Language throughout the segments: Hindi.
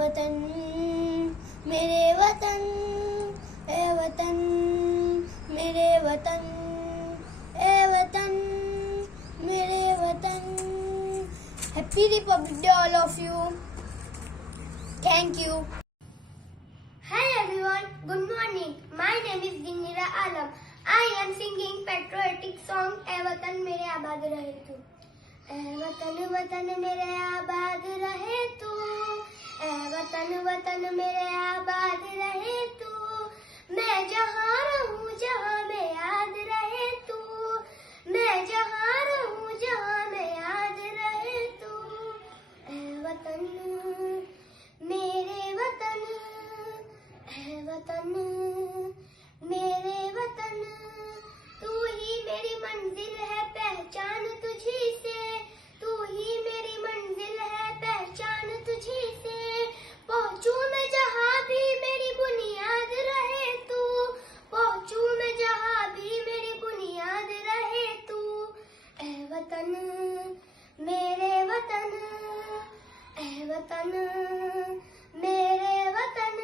वतन मेरे वतन, ए वतन मेरे वतन, ए वतन मेरे वतन। Happy Republic day all of you. Thank you. Hi everyone, good morning. My name is Ginira Alam. I am singing patriotic song "ए वतन मेरे आबाद रहे तू"। ए वतन वतन मेरे आबाद रहे तू, ए वतन वतन मेरे आबाद रहे तू। मैं जहाँ रहूँ जहाँ में याद रहे तू, मैं जहाँ रहूँ जहाँ में याद रहे तू। ए वतन मेरे वतन, है वतन मेरे वतन। तू ही मेरी मंजिल है, पहचान तुझी से, तू ही मेरी मंजिल है, पहचान तुझी से। पहुंचू मैं जहाँ भी मेरी बुनियाद रहे तू, पहुंचू मैं जहाँ भी मेरी बुनियाद रहे तू। ऐ वतन मेरे वतन, ऐ वतन मेरे वतन।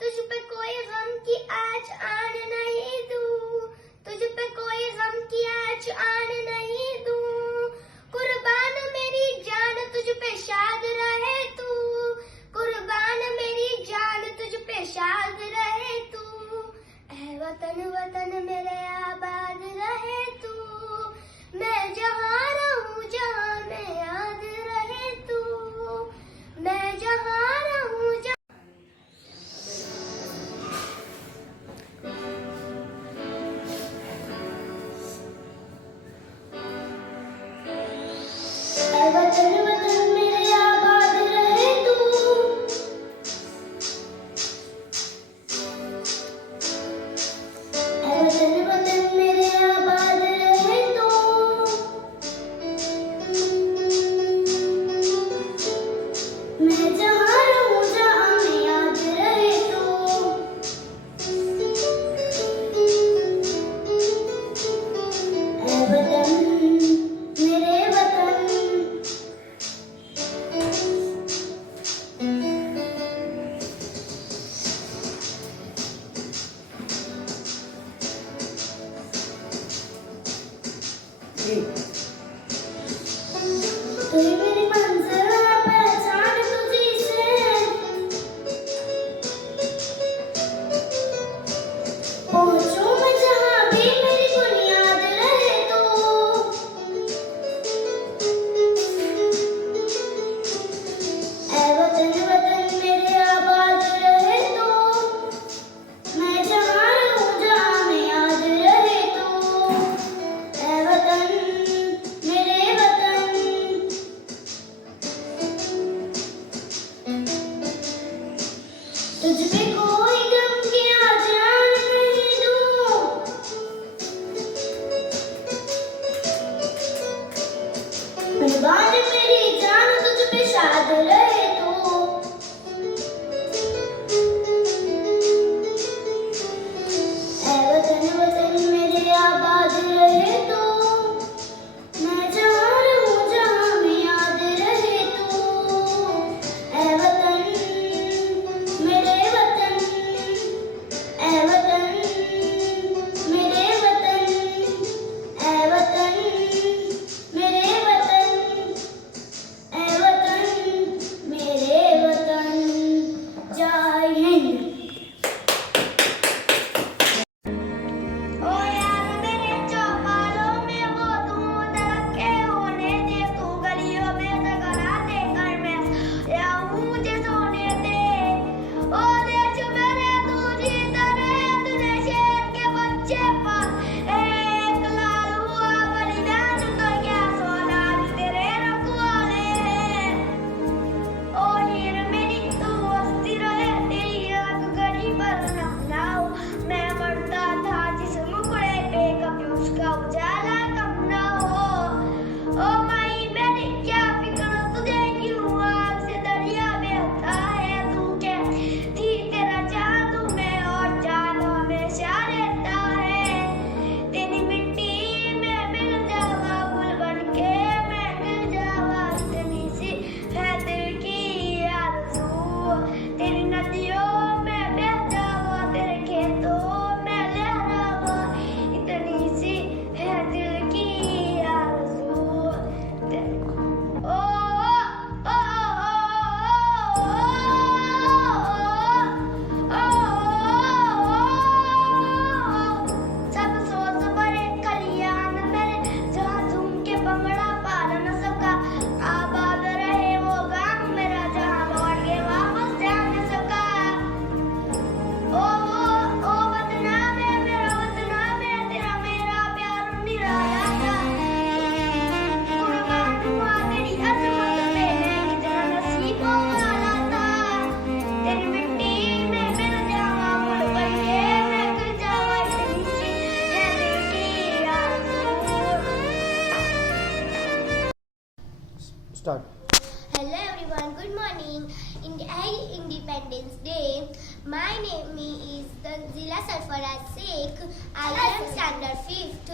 तुझ पे कोई गम की आज आन नहीं दूं, तुझ पे कोई गम की आज आन नहीं दूं। कुर्बान मेरी जान तुझ पे शाद रहे तू, कुर्बान मेरी जान तुझ पे शाद रहे तू। ऐ वतन वतन मेरे आबाद रहे तू, मैं जहाँ रहूँ जहाँ में याद रहे तू, मैं जहाँ रहूँ जहाँ। वतन वतन मेरे आबाद रहे तू, वतन वतन मेरे आबाद रहे तू। मैं जहाँ रहूँ जहाँ में याद रहे तू। वतन मेरे वतन, तू ही मेरी मंजिल है, पहचान तुझी से। पहुंचू मैं जहाँ भी मेरी बुनियाद रहे तू। ऐ वतन वतन मेरे आबाद रहे तू, मैं जहाँ रहूँ जहाँ में याद रहे तू। ऐ वतन मेरे वतन, तुझ पे कोई गम की आज आन नहीं दूं। कुर्बान मेरी जान तुझ पे शाद रहे तू। ऐ वतन वतन मेरे आबाद रहे तू, मैं जहाँ रहूँ जहाँ में याद रहे तू। ऐ वतन मेरे वतन। Start. Hello everyone, good morning. Independence Day. My name is Tanzila Sarfaraz Sheikh. I am standard 5th.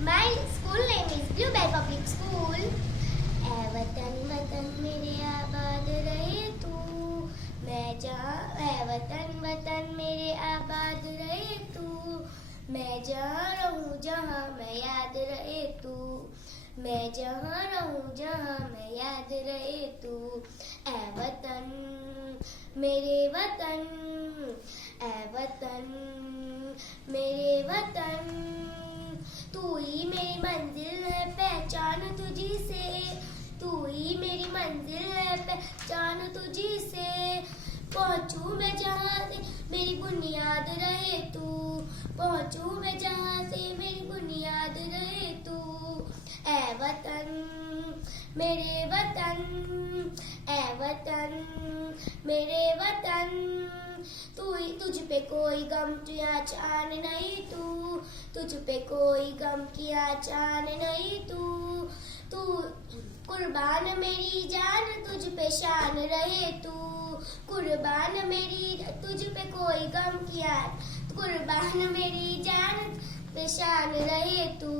My school name is Bluebell Public School. ऐ वतन वतन मेरे आबाद रहे तू, मैं जहाँ ऐ वतन वतन मेरे आबाद रहे तू, मैं जहाँ रहूँ जहाँ मैं याद रहे तू, मैं जहाँ रहूँ जहाँ मैं याद रहे तू, ऐ वतन मेरे वतन, ऐ वतन मेरे वतन, तू ही मेरी मंजिल है पहचान तुझी से, तू ही मेरी मंजिल है पहचान तुझी से, पहुँचूँ मैं जहाँ से मेरी बुनियाद रहे तू, पहुँचूँ मैं जहाँ से मेरी बुनियाद रहे तू, ऐ वतन मेरे वतन, ऐ वतन मेरे वतन, तुझ पे कोई गम की आचान नहीं तू, तुझ पे कोई गम की आचान नहीं तू कुर्बान मेरी जान तुझ पे शान रहे तू, कुर्बान मेरी तुझ पे कोई गम की कुर्बान मेरी जान पे शान रहे तू,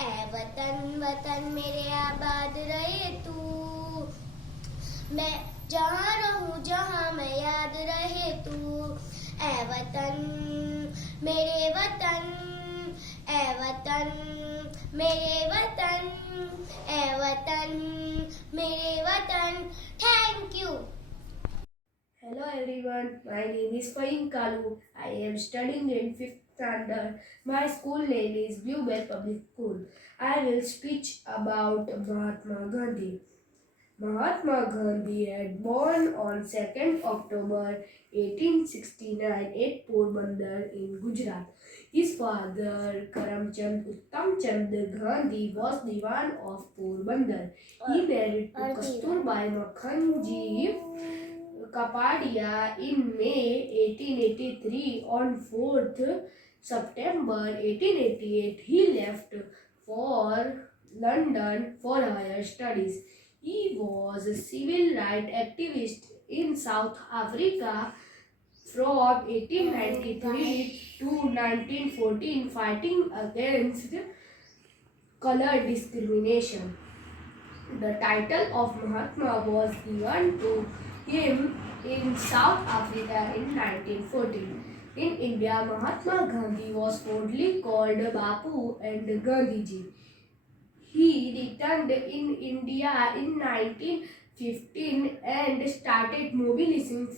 ऐ वतन वतन मेरे आबाद रहे तू, मैं जहाँ रहूँ जहाँ मैं याद रहे तू, ऐ वतन मेरे वतन, ऐ वतन मेरे वतन, ऐ वतन मेरे वतन. Thank you. Hello everyone, my name is Fahim Kalu. I am studying in 5th standard. My school name is Bluebell Public School. I will speak about Mahatma Gandhi. Mahatma Gandhi had born on 2nd October 1869 at Porbandar in Gujarat. His father, Karamchand Uttamchand Gandhi, was Diwan of Porbandar. He married to Kasturbai Makhanji Kapadia in May 1883. On 4th September 1888, he left for London for higher studies. He was a civil rights activist in South Africa from 1893 to 1914, fighting against color discrimination. The title of Mahatma was given to him in South Africa in 1914. In India, Mahatma Gandhi was fondly called Bapu and Gandhiji. He returned in India in 1915 and started mobilizing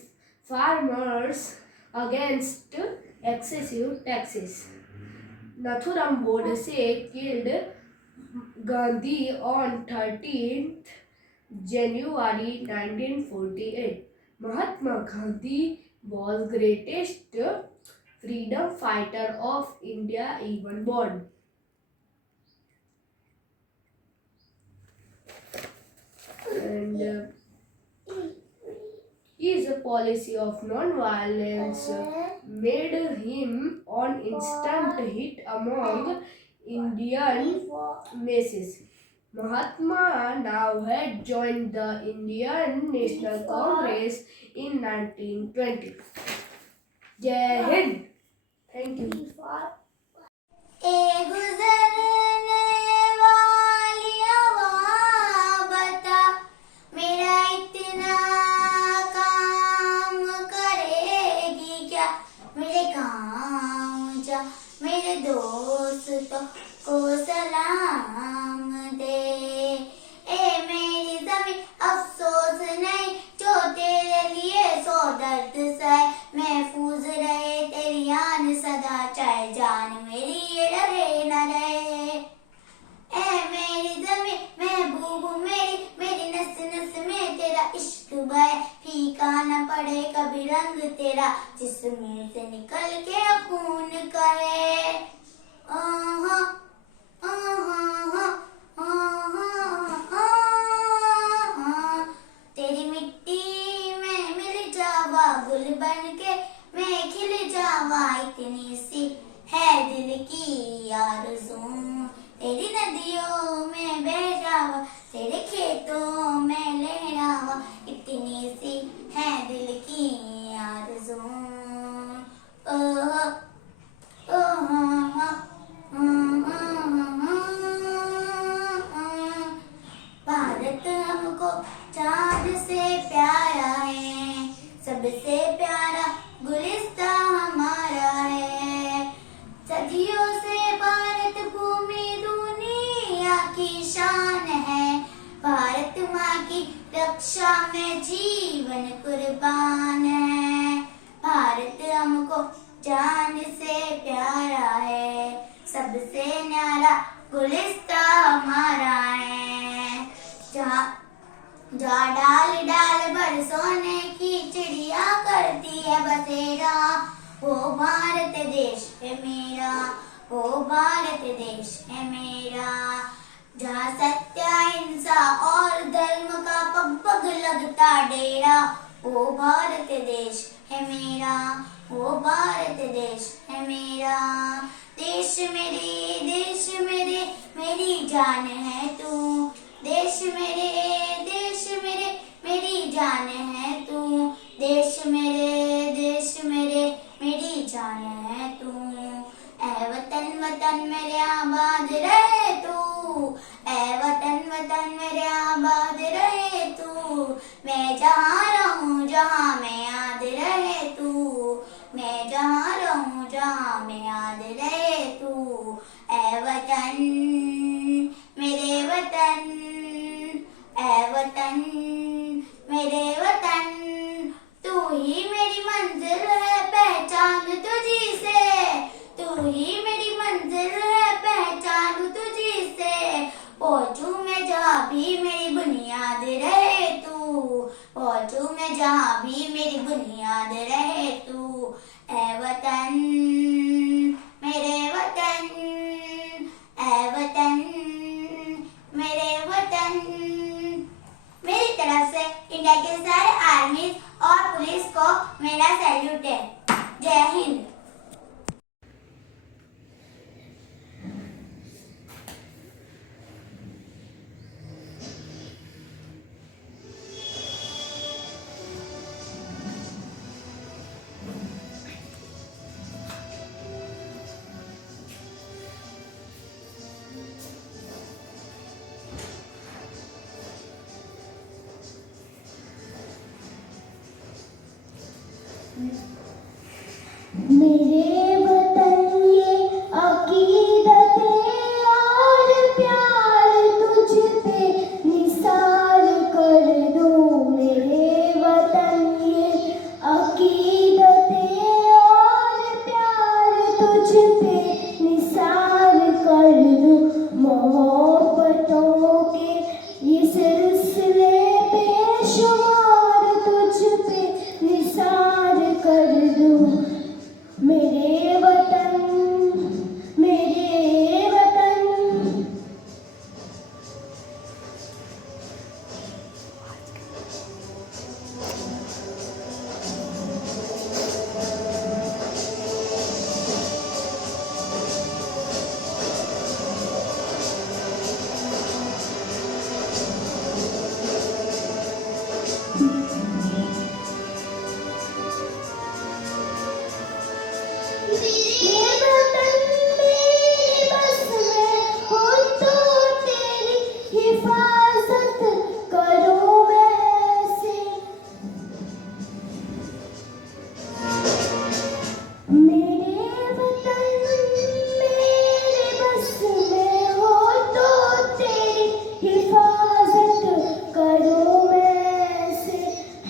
farmers against excessive taxes. Nathuram Godse killed Gandhi on 13th January 1948. Mahatma Gandhi was greatest freedom fighter of India even born. And his policy of non-violence made him an instant hit among Indian masses. Mahatma now had joined the Indian National Congress in 1920. Jai Hind. Thank you. ए गुजरने वाली हवा बता, मेरा इतना काम करेगी क्या, मेरे गाँव जा मेरे दोस्तों को सलाम दे, ए मेरी ज़मीं अफसोस नहीं जो तेरे लिए सौ दर्द सहे, महफूज रहे तेरी आन सदा, चाहे जान मेरी ये रहे न रहे, ए मेरी ज़मीं महबूब मेरी नस नस में तेरा इश्क बहे, फीका न पड़े कभी रंग तेरा, जिस्म से निकल के खून कहे, आहा आहा आहा आहा, तेरी मिट्टी में मिल जावा गुल बन के, मैं खिल जावा इतनी सी है दिल की आरज़ू, तेरी नदियों में बह जावा तेरे खेतों में लहरावा, इतनी सी है दिल की आरज़ू। ओह भारत हमको चाँद से प्यारा है, सबसे प्यारा गुलिस्ता हमारा है। सदियों से भारत भूमि दुनिया की शान है, भारत माँ की रक्षा में जीवन कुर्बान है। भारत हमको जान से प्यारा है, सबसे न्यारा गुलिस्ता हमारा है। जहाँ डाल डाल पर सोने की चिड़िया करती है बसेरा, वो भारत देश है मेरा, वो भारत देश है मेरा। जहाँ सत्य अहिंसा और धर्म का पग पग लगता डेरा, वो भारत देश है मेरा, वो भारत देश है मेरा। देश मेरे मेरी जान है तू, देश मेरे मेरी जान है तू। देश मेरे मेरी जान है तू। ऐ वतन वतन मेरे आबाद रहे तू, ऐ वतन मेरे आबाद रहे तू। मैं जहाँ रहूँ जहाँ मैं याद रहे तू, मैं जहाँ रहूँ जहाँ मैं याद रहे तू। ऐ वतन मेरे वतन, ऐ वतन मेरे वतन, तू ही मेरी मंजिल है पहचान तुझी से, तू ही मेरी मंजिल है पहचान तुझी से। पहुँचूं मैं जहाँ भी मेरी बुनियाद रहे तू, पहुँचूं मैं जहाँ भी मेरी बुनियाद रहे तू। ऐ वतन मेरे वतन, ऐ वतन मेरे वतन। मेरी तरफ से इंडिया के सारे आर्मी और पुलिस को मेरा सैल्यूट है। जय हिंद। मेरे वतन ये अकीदतें और प्यार तुझ पे निसार कर दूं। मेरे वतन ये अकीदतें और प्यार तुझ पे निसार कर दूं। मोहब्बतों के ये सिलसिले बेशुमार तुझ पे निसार कर दूं। मेरे वतन मेरे वतन। ये वतन मेरी बस में हो तो तेरी हिफाजत करूं मैं ऐसे। मेरे वतन मेरे बस में हो तो तेरी हिफाजत करूं मैं ऐसे।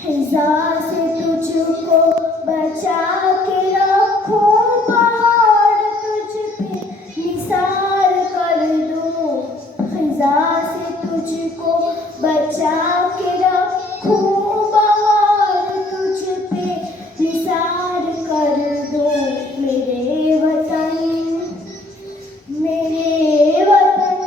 हिजा से तुझको बचा के रखूं, पहाड़ तुझ पे निसार कर दूं। खिजा से तुझको बचा के रखूं, पहाड़ तुझ पे निसार कर दूं। मेरे वतन मेरे वतन।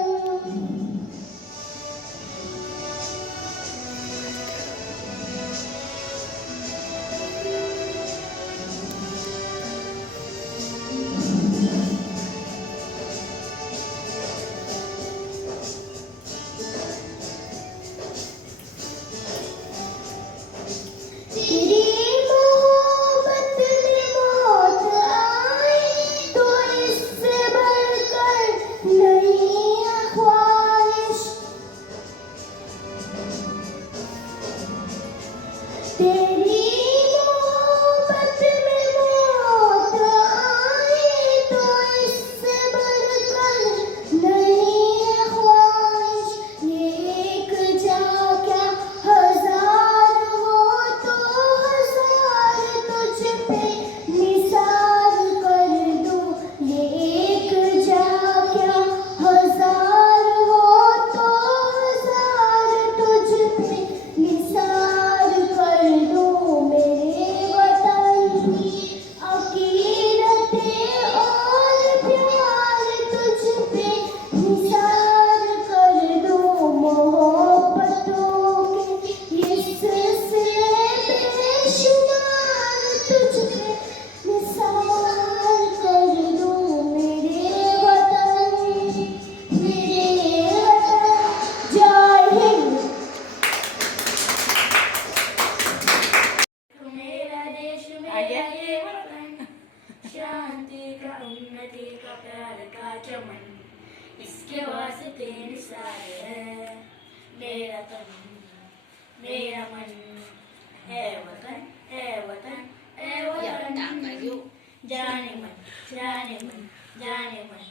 तेरी मोहब्बत में मौत आए तो इससे बढ़कर नहीं है ख्वाहिश। ये एक जा क्या हजार हो तो हजार तुझ पे निसार कर दूं। ये एक जा क्या हजार हो तो हजार तुझ पे निसार कर दूं। मेरे वतन की अकीदतें और प्यार तुझ पे निसार कर दूं। मोहब्बतों के ये सिलसिले बेशुमार तुझ पे निसार कर दूं। मेरे वतन जय हिंद। मेरा देश मेरा ये वतन, शांति का उन्नति का प्यार का चमन, इसके वास्ते निसार है मेरा तन मेरा मन। है वतन है वतन है वतन, जाने मन जाने मन जाने मन।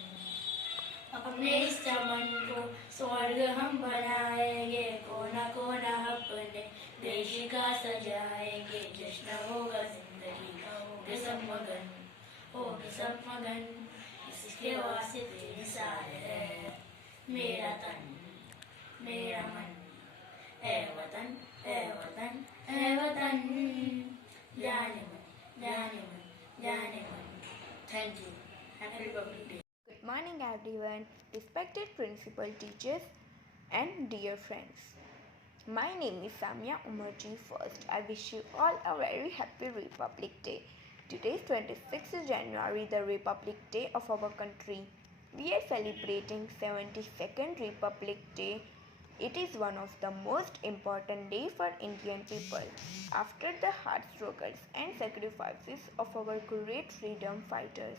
अपने इस चमन को स्वर्ग हम बनाएंगे, कोना कोना अपने देश का सजाएंगे। जश्न होगा जिंदगी का, होगे सब मगन होगे सब मगन, इसके वास्ते निसार है मेरा तन मेरा मन। है वतन है वतन है वतन, जाने मन जाने मन जाने मन। Thank you. Happy Republic day. Good morning, everyone, respected principal, teachers, and dear friends. My name is Samia Umarji. First, I wish you all a very happy Republic Day. Today is 26th January, the Republic Day of our country. We are celebrating 72nd Republic Day. It is one of the most important days for Indian people. After the hard struggles and sacrifices of our great freedom fighters,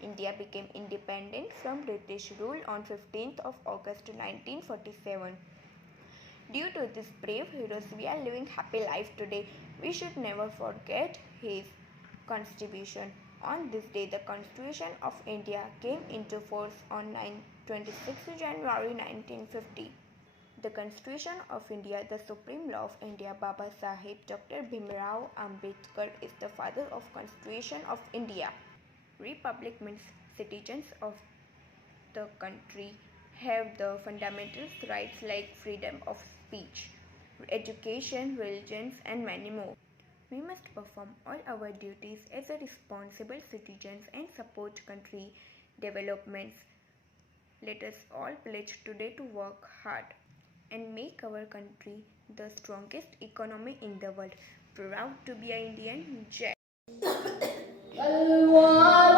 India became independent from British rule on 15th of August 1947. Due to these brave heroes, we are living happy life today. We should never forget his contribution. On this day, the Constitution of India came into force on 26 January 1950. The Constitution of India, the supreme law of India, Baba Sahib Dr. Bhimrao Ambedkar is the father of Constitution of India. Republic means citizens of the country have the fundamental rights like freedom of speech, education, religions, and many more. We must perform all our duties as a responsible citizens and support country developments. Let us all pledge today to work hard and make our country the strongest economy in the world. Proud to be an Indian. Jai. तलवार